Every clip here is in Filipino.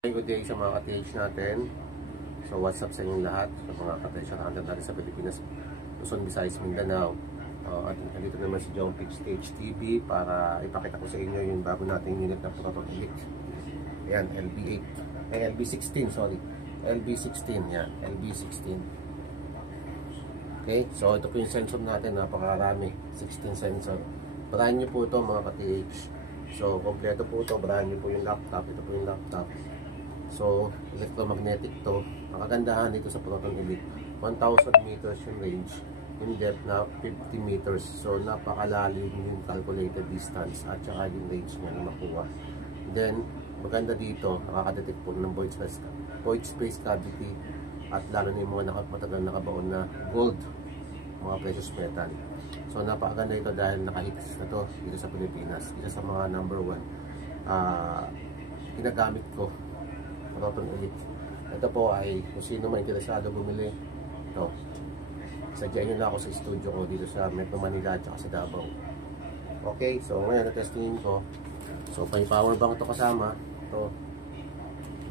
Good day sa mga ka-TH natin. So what's up sa inyong lahat, sa mga ka-TH natin sa Pilipinas, Luzon, Visayas, Mindanao. At nandito naman si John Pitch TH TV para ipakita ko sa inyo yung bago nating unit na Proton Elite. Ayan, LB8 ay LB16, sorry, LB16, yan, LB16. Okay, so ito po yung sensor natin, napakarami, 16 sensor. Brand new po ito mga ka-TH. So kompleto po ito, brand new po yung laptop. Ito po yung laptop. So, electromagnetic to. Ang kagandahan dito sa Proton Elite, 1,000 meters yung range, in depth na 50 meters. So, napakalalim yung calculated distance at saka yung range niya na makuha. Then, maganda dito, nakakadetect po ng void space cavity at lalo na yung mga matagal nakabaon na gold, mga precious metal. So, napakaganda ito dahil nakahits na to dito sa Pilipinas. Isa sa mga number 1 ginagamit ko, Proton Elite. Ito po ay kung sino man interesado bumili ito, sadyain nyo na ako sa studio ko dito sa Metro Manila at sa Davao. Okay, so ngayon na-testingin ko. So may power bank ito kasama ito.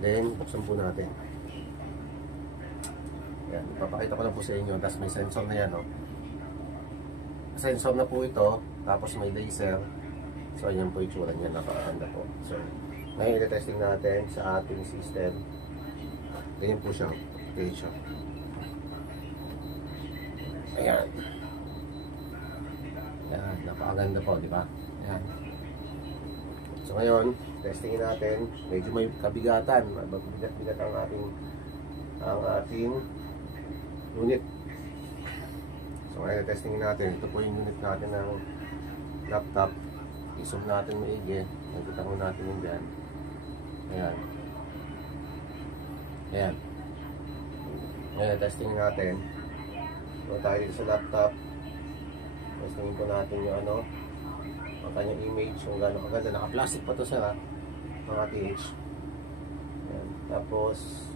Then buksan po natin. Yan, ipapakita ko lang po sa inyo. Tapos may sensor na yan, sensor na po ito, tapos may laser. So ayan po yung tsura niya, napakaganda po. So ngayon i-testing natin sa ating system. Ganyan po siya. Okay siya. Ayan. Ayan, napakaganda po, di ba? Ayan. So ngayon, testingin natin. Medyo may kabigatan. Mabigat ang ating unit. So ngayon testingin natin. Ito po yung unit natin ng laptop. I-zoom natin maigi. Nakita mo natin yung dyan. Ayan. Ayan. Ngayon, testing natin. So, tayo dito sa laptop. Testingin po natin yung ang kanyang image, yung gano'ng kaganda. Naka-plastic pa to sa mga TH. Ayan. Tapos,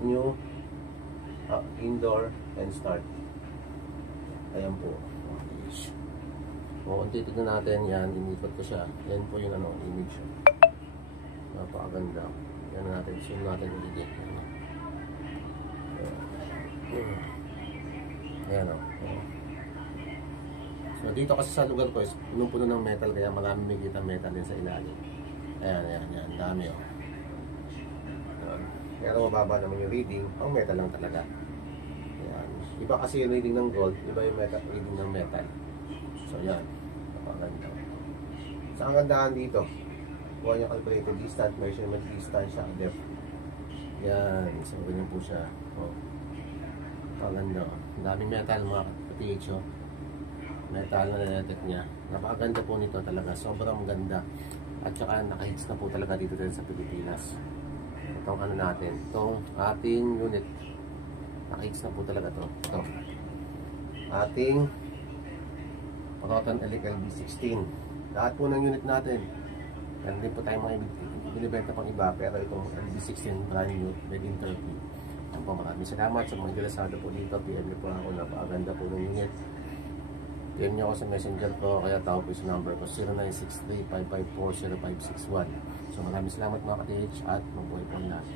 new, indoor, and start. Ayan po. So, kung titignan natin, yan, inikot ko siya. Yan po yung image. Napakaganda. Yan natin, zoom natin ulit. Ayan o. So dito kasi sa lugar ko is punong-puno ng metal, kaya marami may kita metal din sa ilalim. Ayan, dami o. Pero mababa naman yung reading, ang metal lang talaga. Ayan. Iba kasi yung reading ng gold, iba yung reading ng metal. So yan, napakaganda. So ang gandahan dito, kuha niya calculated distance, measurement distance, shock depth. Yan, so ganyan po siya. Napakaganda. Ang daming metal mga ka-TH. Metal na na-detect niya. Napakaganda po nito talaga, sobrang ganda. At saka nakahits na po talaga dito din sa Pilipinas. Itong natin, itong ating unit, nakahits na po talaga to. Ito ating Proton Elite LB16. Lahat po ng unit natin, meron din po tayong mga binibenta pang iba, pero itong LB16 brand new, made in Turkey. Maraming salamat sa mga interesado po dito. PM niyo po ako, napakaganda po ng unit. PM niyo ako sa messenger ko, kaya tawag po sa number ko 0963-554-0561. So maraming salamat mga ka-TH at mabuhay po lahat.